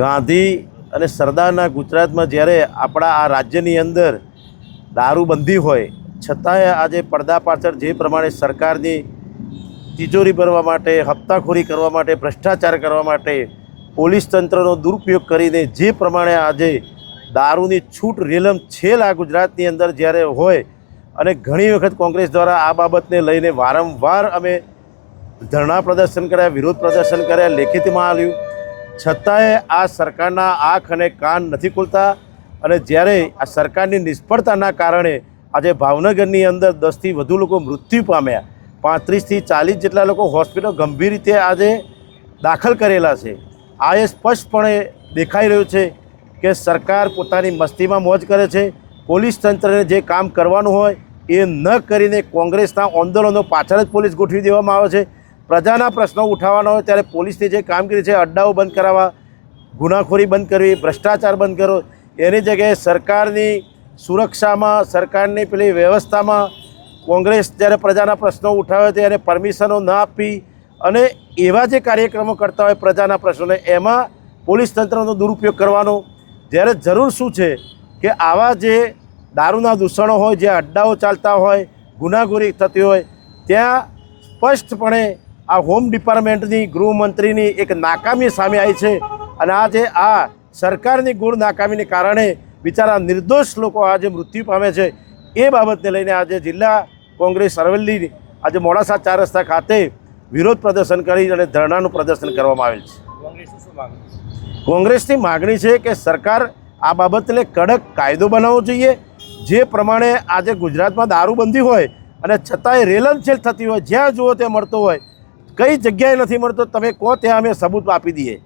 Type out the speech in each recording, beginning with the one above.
ગાંધી અને સરદારના ગુજરાતમાં જ્યારે આપણા આ રાજ્યની અંદર દારૂબંધી હોય છતાંય આજે પડદા પાછળ જે પ્રમાણે સરકારની તિજોરી ભરવા માટે, હપ્તાખોરી કરવા માટે, ભ્રષ્ટાચાર કરવા માટે, પોલીસ તંત્રનો દુરુપયોગ કરીને જે પ્રમાણે આજે દારૂની છૂટ રેલમ છેલ આ ગુજરાતની અંદર જ્યારે હોય અને ઘણી વખત કોંગ્રેસ દ્વારા આ બાબતને લઈને વારંવાર અમે ધરણા પ્રદર્શન કર્યા, વિરોધ પ્રદર્શન કર્યા, લેખિતમાં આવ્યું, છતાંય આ સરકારના આંખ અને કાન નથી ખુલતા. અને જ્યારે આ સરકારની નિષ્ફળતાના કારણે આજે ભાવનગરની અંદર 10થી વધુ લોકો મૃત્યુ પામ્યા, 35થી 40 જેટલા લોકો હોસ્પિટલ ગંભીર રીતે આજે દાખલ કરેલા છે. આ એ સ્પષ્ટપણે દેખાઈ રહ્યું છે કે સરકાર પોતાની મસ્તીમાં મોજ કરે છે. પોલીસ તંત્રને જે કામ કરવાનું હોય એ ન કરીને કોંગ્રેસના આંદોલનો પાછળ જ પોલીસ ગોઠવી દેવામાં આવે છે. પ્રજાના પ્રશ્નો ઉઠાવવાના હોય ત્યારે પોલીસની જે કામગીરી છે, અડ્ડાઓ બંધ કરાવવા, ગુનાખોરી બંધ કરવી, ભ્રષ્ટાચાર બંધ કરો, એની જગ્યાએ સરકારની સુરક્ષામાં, સરકારની પેલી વ્યવસ્થામાં કોંગ્રેસ જ્યારે પ્રજાના પ્રશ્નો ઉઠાવે ત્યારે પરમિશનો ન આપવી અને એવા જે કાર્યક્રમો કરતા હોય પ્રજાના પ્રશ્નોને એમાં પોલીસ તંત્રનો દુરુપયોગ કરવાનો. જ્યારે જરૂર શું છે કે આવા જે દારૂના દૂષણો હોય, જે અડ્ડાઓ ચાલતા હોય, ગુનાખોરી થતી હોય, ત્યાં સ્પષ્ટપણે આ હોમ ડિપાર્ટમેન્ટની, ગૃહમંત્રીની એક નાકામી સામે આવી છે. અને આજે આ સરકારની ગૂઢ નાકામીને કારણે બિચારા નિર્દોષ લોકો આજે મૃત્યુ પામે છે. એ બાબતને લઈને આજે જિલ્લા કોંગ્રેસ અરવલ્લી આજે મોડાસા 4 રસ્તા ખાતે વિરોધ પ્રદર્શન કરી અને ધરણાનું પ્રદર્શન કરવામાં આવેલ છે. કોંગ્રેસની માગણી છે કે સરકાર આ બાબતને કડક કાયદો બનાવવો જોઈએ. જે પ્રમાણે આજે ગુજરાતમાં દારૂબંધી હોય અને છતાંય રેલમછેલ થતી હોય, જ્યાં જુઓ ત્યાં મળતો હોય, કઈ જગ્યાએ નથી મળતો તમે કહો ત્યાં અમે સબૂત આપી દઈએ.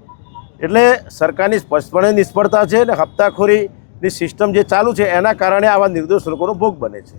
એટલે સરકારની સ્પષ્ટપણે નિષ્ફળતા છે અને હપ્તાખોરીની સિસ્ટમ જે ચાલુ છે એના કારણે આવા નિર્દોષ લોકોનો ભોગ બને છે.